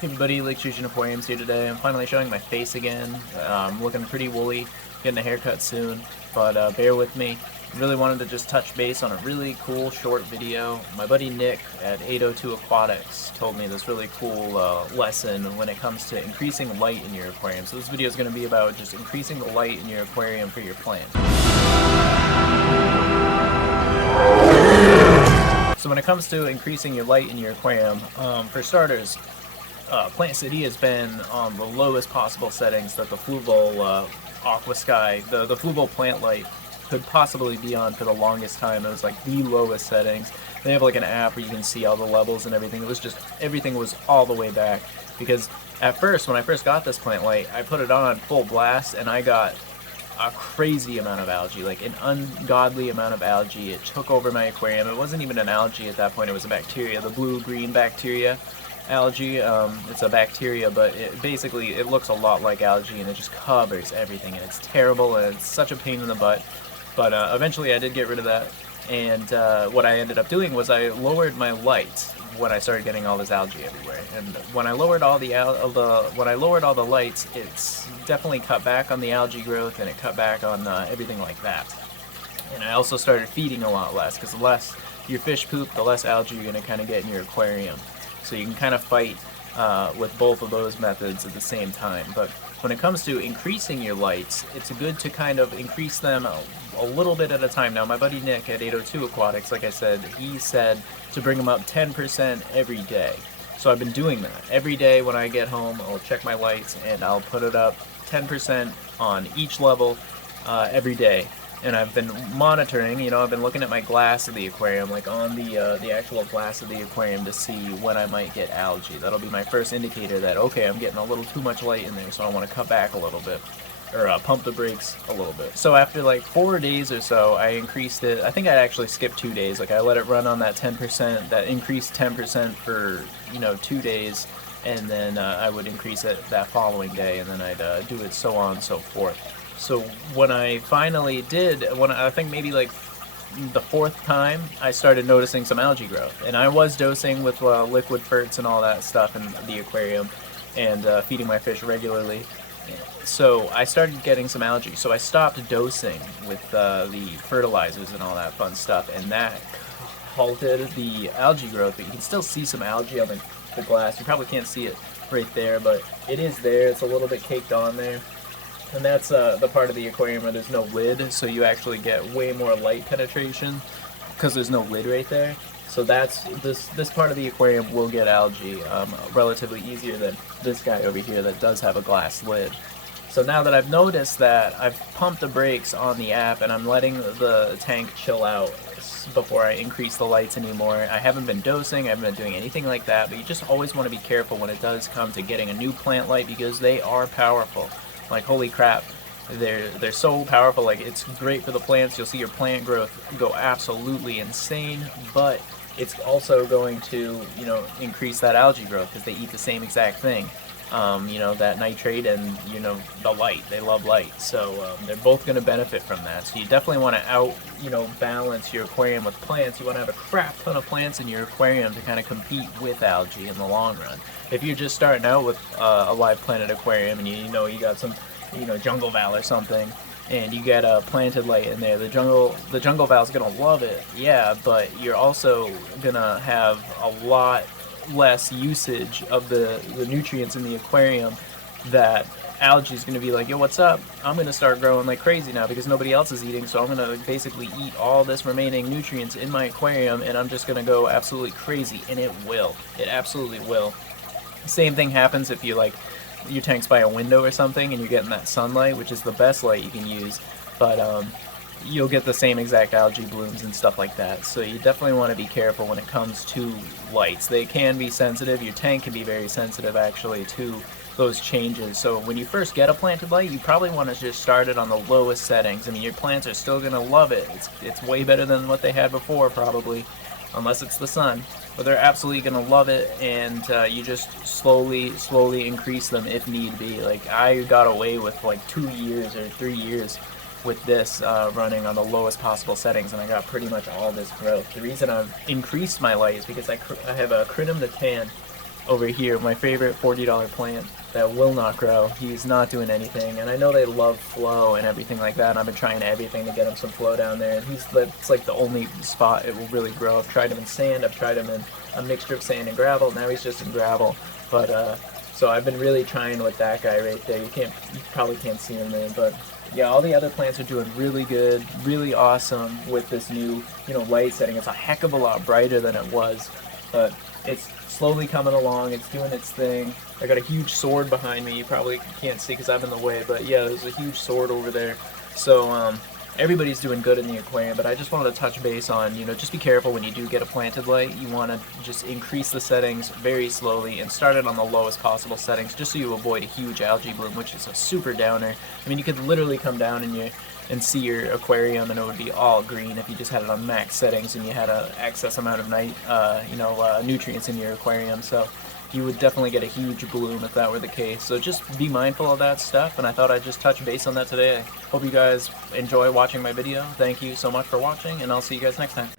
Hey everybody, Lake Fusion Aquariums here today. I'm finally showing my face again. I'm looking pretty woolly, getting a haircut soon, but bear with me. Really wanted to just touch base on a really cool short video. My buddy Nick at 802 Aquatics told me this really cool lesson when it comes to increasing light in your aquarium. So this video is going to be about just increasing the light in your aquarium for your plants. So when it comes to increasing your light in your aquarium, for starters, Plant City has been on the lowest possible settings that the Fluval Aqua Sky, the Fluval plant light, could possibly be on for the longest time. It was like the lowest settings. They have like an app where you can see all the levels and everything. It was just, everything was all the way back. Because at first, when I first got this plant light, I put it on full blast and I got a crazy amount of algae, like an ungodly amount of algae. It took over my aquarium. It wasn't even an algae at that point, it was a bacteria, the blue-green bacteria. Algae, it's a bacteria, but basically it looks a lot like algae and it just covers everything and it's terrible and it's such a pain in the butt. But eventually I did get rid of that, and what I ended up doing was I lowered my lights when I started getting all this algae everywhere. And when I lowered all the lights, it's definitely cut back on the algae growth and it cut back on everything like that. And I also started feeding a lot less, because the less your fish poop, the less algae you're going to kind of get in your aquarium. So you can kind of fight with both of those methods at the same time. But when it comes to increasing your lights, it's good to kind of increase them a little bit at a time. Now, my buddy Nick at 802 Aquatics, like I said, he said to bring them up 10% every day. So I've been doing that. Every day when I get home, I'll check my lights and I'll put it up 10% on each level every day. And I've been monitoring, you know, I've been looking at my glass of the aquarium, like on the actual glass of the aquarium, to see when I might get algae. That'll be my first indicator that, okay, I'm getting a little too much light in there, so I want to cut back a little bit, or pump the brakes a little bit. So after like 4 days or so, I increased it. I think I actually skipped 2 days. Like I let it run on that 10%, that increased 10% for, 2 days, and then I would increase it that following day, and then I'd do it so on and so forth. So when I finally did, I think maybe like the 4th time, I started noticing some algae growth. And I was dosing with liquid ferts and all that stuff in the aquarium, and feeding my fish regularly. So I started getting some algae. So I stopped dosing with the fertilizers and all that fun stuff, and that halted the algae growth. But you can still see some algae on the glass. You probably can't see it right there, but it is there. It's a little bit caked on there. And that's the part of the aquarium where there's no lid, so you actually get way more light penetration because there's no lid right there. So that's this part of the aquarium will get algae relatively easier than this guy over here that does have a glass lid. So now that I've noticed that, I've pumped the brakes on the app and I'm letting the tank chill out before I increase the lights anymore. I haven't been dosing, I haven't been doing anything like that, but you just always want to be careful when it does come to getting a new plant light, because they are powerful. Like, holy crap, they're so powerful. Like, it's great for the plants. You'll see your plant growth go absolutely insane, but it's also going to, increase that algae growth because they eat the same exact thing. That nitrate and, the light. They love light. So they're both going to benefit from that. So you definitely want to balance your aquarium with plants. You want to have a crap ton of plants in your aquarium to kind of compete with algae in the long run. If you're just starting out with a live planted aquarium and you got some, jungle val or something, and you get a planted light in there, the jungle val's gonna love it, yeah, but you're also gonna have a lot less usage of the nutrients in the aquarium. That algae is going to be like, yo, what's up? I'm going to start growing like crazy now because nobody else is eating, so I'm going to basically eat all this remaining nutrients in my aquarium, and I'm just going to go absolutely crazy. And it will. It absolutely will. Same thing happens if you, your tank's by a window or something and you're getting that sunlight, which is the best light you can use, but you'll get the same exact algae blooms and stuff like that. So you definitely want to be careful when it comes to lights. They can be sensitive. Your tank can be very sensitive, actually, to those changes. So when you first get a planted light, you probably want to just start it on the lowest settings. I mean, your plants are still going to love it. It's way better than what they had before, probably, unless it's the sun. But they're absolutely going to love it, and you just slowly increase them if need be. Like, I got away with like 2 years or 3 years with this running on the lowest possible settings, and I got pretty much all this growth. The reason I've increased my light is because I have a Crinum to tan over here, my favorite $40 plant that will not grow. He's not doing anything, and I know they love flow and everything like that, and I've been trying everything to get him some flow down there, and it's like the only spot it will really grow. I've tried him in sand, I've tried him in a mixture of sand and gravel, now he's just in gravel, but so I've been really trying with that guy right there. You probably can't see him there, but yeah, all the other plants are doing really good, really awesome with this new, light setting. It's a heck of a lot brighter than it was, but it's slowly coming along. It's doing its thing. I got a huge sword behind me. You probably can't see because I'm in the way, but yeah, there's a huge sword over there. So everybody's doing good in the aquarium, but I just wanted to touch base on, just be careful when you do get a planted light. You want to just increase the settings very slowly and start it on the lowest possible settings just so you avoid a huge algae bloom, which is a super downer. I mean, you could literally come down and see your aquarium and it would be all green if you just had it on max settings and you had an excess amount of nutrients in your aquarium. So you would definitely get a huge bloom if that were the case. So just be mindful of that stuff, and I thought I'd just touch base on that today. I hope you guys enjoy watching my video. Thank you so much for watching, and I'll see you guys next time.